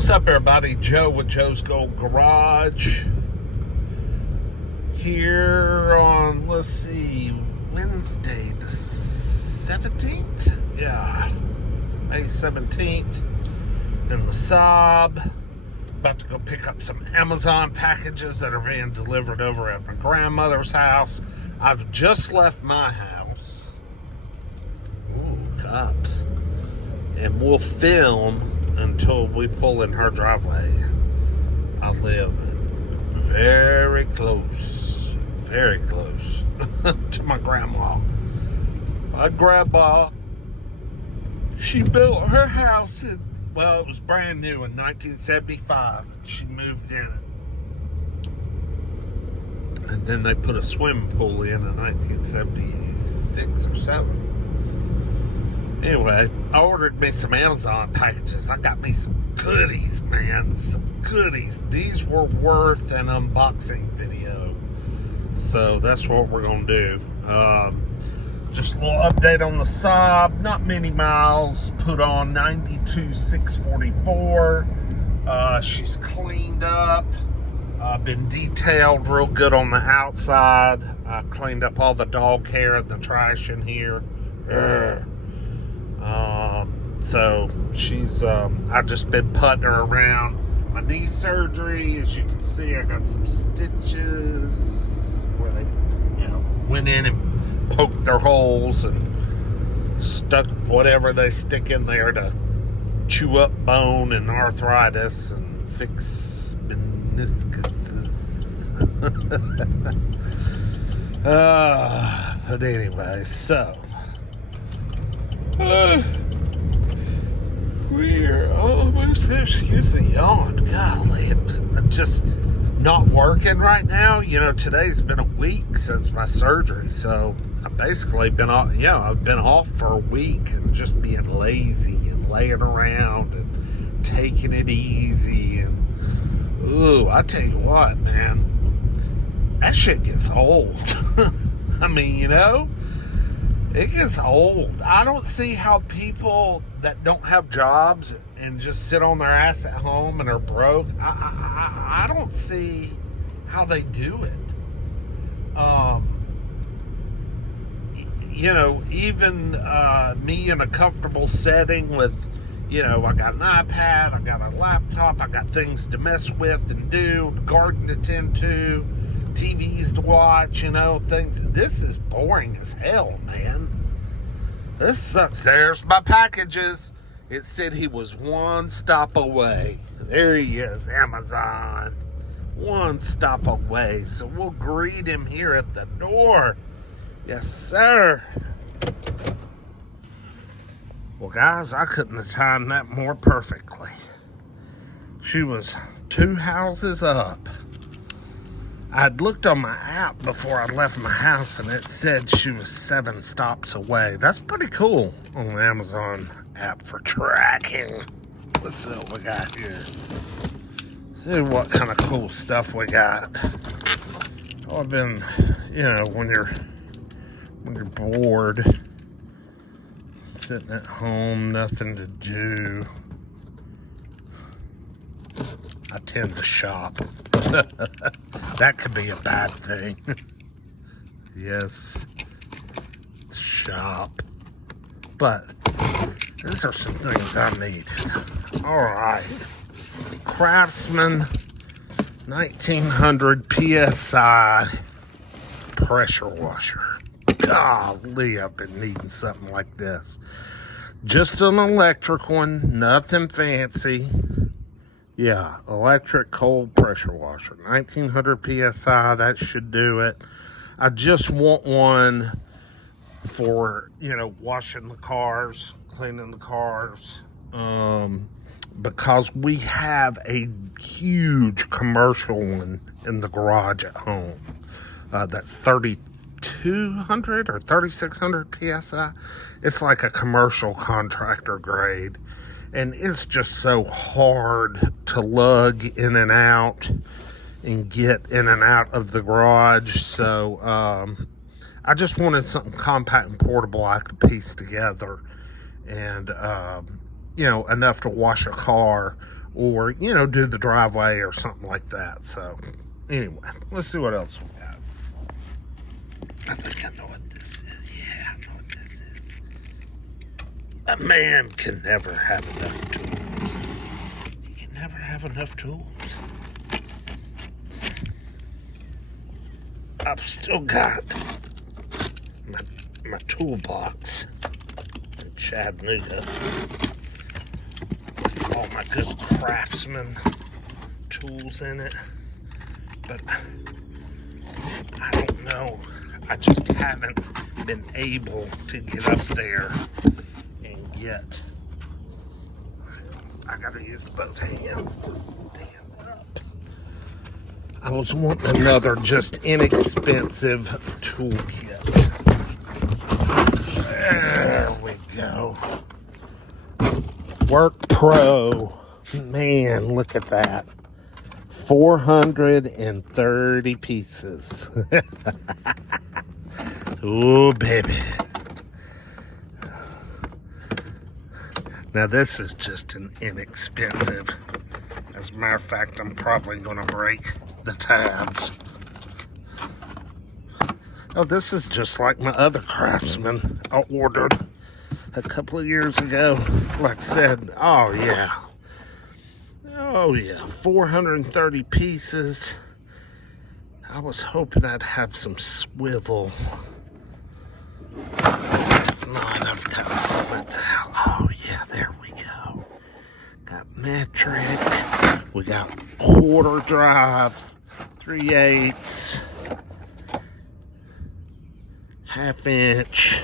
What's up, everybody? Joe with Joe's Gold Garage here on, let's see, Wednesday the 17th? Yeah, May 17th in the Saab. About to go pick up some Amazon packages that are being delivered over at my grandmother's house. I've just left my house. Ooh, cops. And we'll film until we pull in her driveway. I live very close to my grandma. My grandma, she built her house it was brand new in 1975. She moved in it. And then they put a swimming pool in 1976 or 7. Anyway, I ordered me some Amazon packages. I got me some goodies, man. Some goodies. These were worth an unboxing video. So that's what we're going to do. Just a little update on the Saab. Not many miles. Put on 92,644. She's cleaned up. Been detailed real good on the outside. I cleaned up all the dog hair and the trash in here. So she's, I've just been putting her around my knee surgery. As you can see, I got some stitches where they, went in and poked their holes and stuck whatever they stick in there to chew up bone and arthritis and fix meniscuses. But anyway, so we're almost there. Excuse the yawn. Golly, I'm just not working right now. Today's been a week since my surgery, so I've basically been off. I've been off for a week and just being lazy and laying around and taking it easy. And I tell you what, man, that shit gets old. I mean, it gets old. I don't see how people that don't have jobs and just sit on their ass at home and are broke, I don't see how they do it. Even me in a comfortable setting with, I got an iPad, I got a laptop, I got things to mess with and do, garden to tend to, TVs to watch, things. This is boring as hell, man. This sucks. There's my packages. It said he was one stop away. There he is, Amazon. One stop away. So we'll greet him here at the door. Yes, sir. Well, guys, I couldn't have timed that more perfectly. She was 2 houses up. I'd looked on my app before I left my house, and it said she was 7 stops away. That's pretty cool on the Amazon app for tracking. Let's see what we got here. See what kind of cool stuff we got. I've been, when you're bored, sitting at home, nothing to do, I tend to shop. That could be a bad thing. Yes, shop. But these are some things I needed. All right, Craftsman 1900 PSI pressure washer. Golly, I've been needing something like this. Just an electric one, nothing fancy. Yeah, electric cold pressure washer, 1900 PSI, that should do it. I just want one for, washing the cars, cleaning the cars, because we have a huge commercial one in the garage at home. That's 3200 or 3600 PSI. It's like a commercial contractor grade. And it's just so hard to lug in and out and get in and out of the garage. So I just wanted something compact and portable I could piece together. And enough to wash a car or, do the driveway or something like that. So anyway, let's see what else we got. I think I know what this is. Yeah, I know what this is. A man can never have enough tools. He can never have enough tools. I've still got my toolbox in Chattanooga. All my good Craftsman tools in it. But I don't know. I just haven't been able to get up there and get. I gotta use both hands to stand up. I was wanting another just inexpensive toolkit. There we go. Work Pro. Man, look at that. 430 pieces. Oh, baby. Now, this is just an inexpensive. As a matter of fact, I'm probably going to break the tabs. Oh, this is just like my other Craftsman I ordered a couple of years ago. Like I said, oh yeah, 430 pieces. I was hoping I'd have some swivel. If not, I've got some at the house. Oh yeah, there we go. Got metric. We got quarter drive, 3/8, half inch.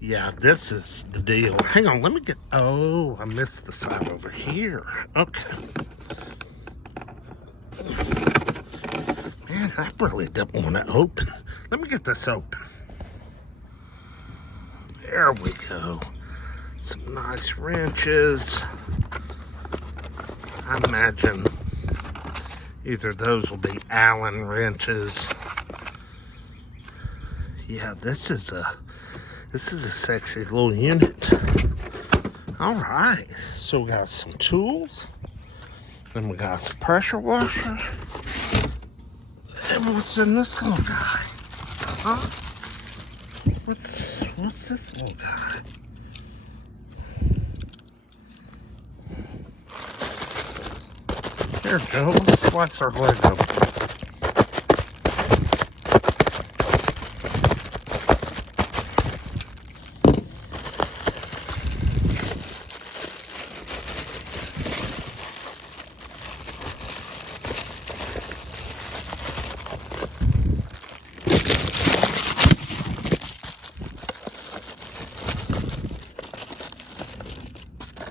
Yeah, this is the deal. Hang on, let me get. Oh, I missed the side over here. Okay. Man, I really don't want to open. Let me get this open. There we go. Some nice wrenches. I imagine either those will be Allen wrenches. Yeah, this is a sexy little unit. All right, so we got some tools, then we got some pressure washer, and what's in this little guy? Huh? What's this little guy? Here we go. Let's slice our leg open.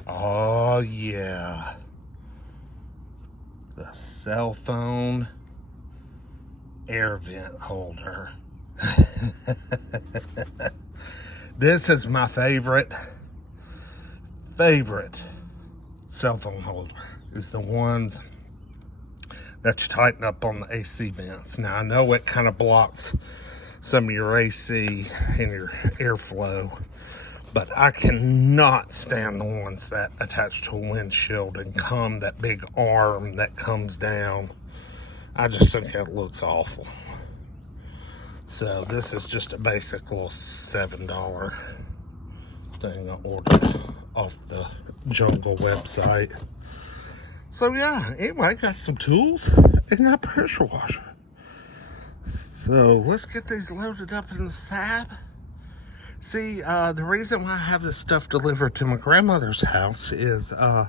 Oh yeah. The cell phone air vent holder. This is my favorite cell phone holder. Is the ones that you tighten up on the AC vents. Now I know it kind of blocks some of your AC and your airflow, but I cannot stand the ones that attach to a windshield and come that big arm that comes down. I just think it looks awful. So this is just a basic little $7 thing I ordered off the Jungle website. So yeah, anyway, I got some tools and that pressure washer. So let's get these loaded up in the cab. See, the reason why I have this stuff delivered to my grandmother's house is I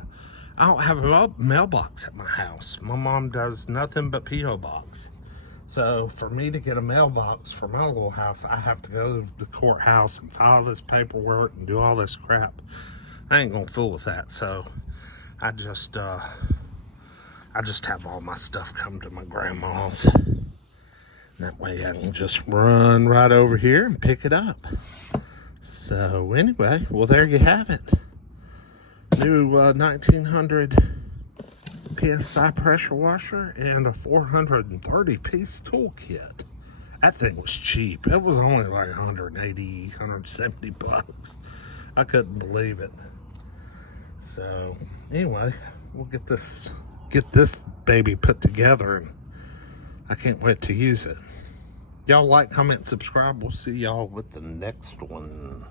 don't have a mailbox at my house. My mom does nothing but P.O. box. So for me to get a mailbox for my little house, I have to go to the courthouse and file this paperwork and do all this crap. I ain't gonna fool with that. So I just have all my stuff come to my grandma's. That way I can just run right over here and pick it up. So anyway, well, there you have it. New 1900 PSI pressure washer and a 430 piece toolkit. That thing was cheap. It was only like 180, 170 bucks. I couldn't believe it. So anyway, we'll get this baby put together, and I can't wait to use it. Y'all like, comment, subscribe. We'll see y'all with the next one.